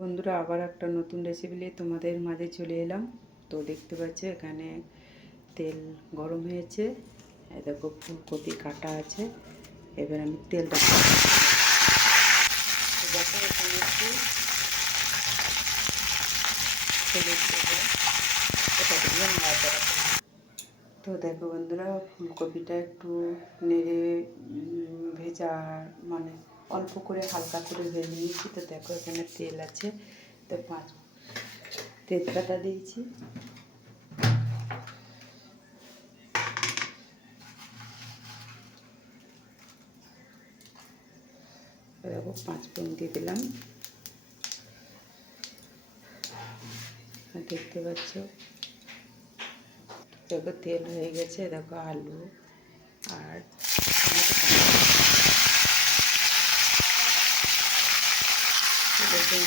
বন্ধুরা আবার একটা নতুন রেসিপি নিয়ে তোমাদের মাঝে চলে এলাম। তো দেখতে পাচ্ছ এখানে তেল গরম হয়েছে, এই দেখো ফুলকপি কাটা আছে। এবার আমি তেলটা দেখো এখানে একটু এটা দিয়ে নাড়াচাড়া করব। তো দেখো বন্ধুরা ফুলকপিটা একটু নেড়ে ভেজা মানে অল্প করে হালকা করে ভেজে নিয়েছি। তো দেখো এখানে তেল আছে, তো তেজপাতা দিয়েছি, দেখো 5 ফোড়ন দিয়ে দিলাম। দেখতে পাচ্ছ দেখো তেল হয়ে গেছে। দেখো আলু আর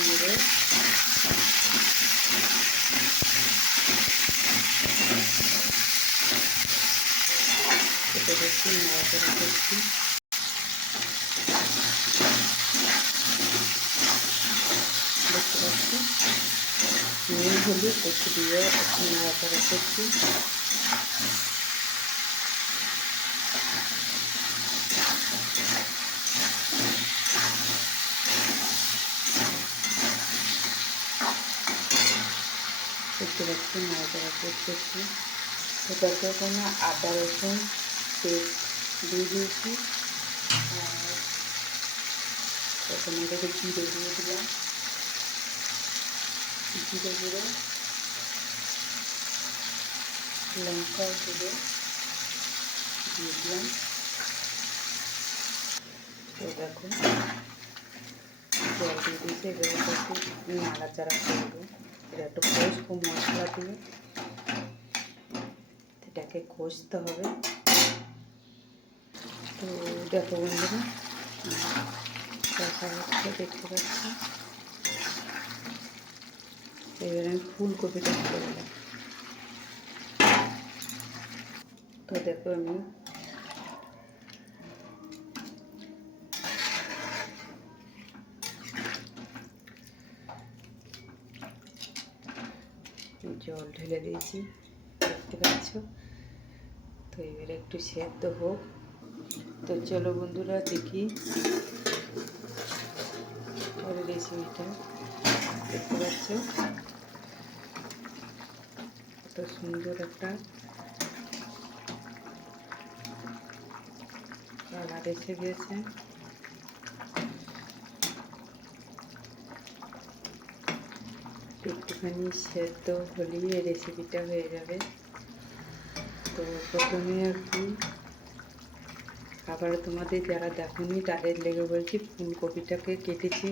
নেড়ে এটা দেখছি নাড়াচাড়া করছি। দেখতে পাচ্ছি নুন হলুদ একটু দিয়ে নাড়াচাড়া করছি। দেখতে পাচ্ছি নাড়াচাড়া করতেছি। তো তারপর কোনো আদা রসুন পেস্ট দিয়ে দিয়েছি, আর প্রথমে থেকে জিরে দিয়ে দিলাম, জিরে গুঁড়ো, লঙ্কা গুঁড়ো দিয়ে দিলাম। তো দেখো জল দিয়ে দিয়েছি। এবার একটু নাড়াচাড়া করবো। এটা একটু কষবো মশলা দিয়ে, এটাকে কষতে হবে। তো দেখো বন্ধুরা দেখা হচ্ছে, দেখতে পাচ্ছি। এবার আমি ফুলকপিটা করলাম। তো দেখো আমি জল ঢেলে দিয়েছি, দেখতে পাচ্ছ। তো এবার একটু সেদ্ধ হোক। তো চলো বন্ধুরা দেখি ওর রেসিপিটা। দেখতে পাচ্ছ কত সুন্দর একটা কালার এসে গেছে। একটুখানি সেদ্ধ হলেই এই রেসিপিটা হয়ে যাবে। তো প্রথমে আর কি আবার তোমাদের যারা দেখোনি তাদের লেগে বলছি, ফুলকপিটাকে কেটেছি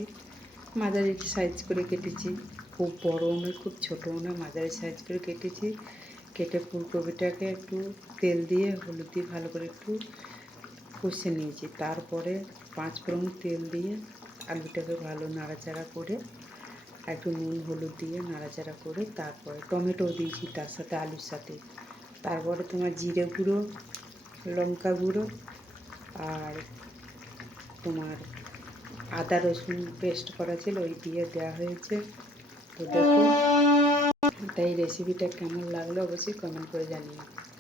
মাঝারি সাইজ করে কেটেছি, খুব বড়ও নয় খুব ছোটও নয়, মাঝারি সাইজ করে কেটেছি। কেটে ফুলকপিটাকে একটু তেল দিয়ে হলুদ দিয়ে ভালো করে একটু কষে নিয়েছি। তারপরে 5 ফোড়ন তেল দিয়ে আলুটাকে ভালো নাড়াচাড়া করে একটু নুন হলুদ দিয়ে নাড়াচাড়া করে তারপরে টমেটো দিয়েছি তার সাথে, আলুর সাথে। তারপরে তোমার জিরে গুঁড়ো, লঙ্কা গুঁড়ো আর তোমার আদা রসুন পেস্ট করা ছিল ওই দিয়ে দেওয়া হয়েছে। তো দেখো তাই রেসিপিটা কেমন লাগলো অবশ্যই কমেন্ট করে জানিও।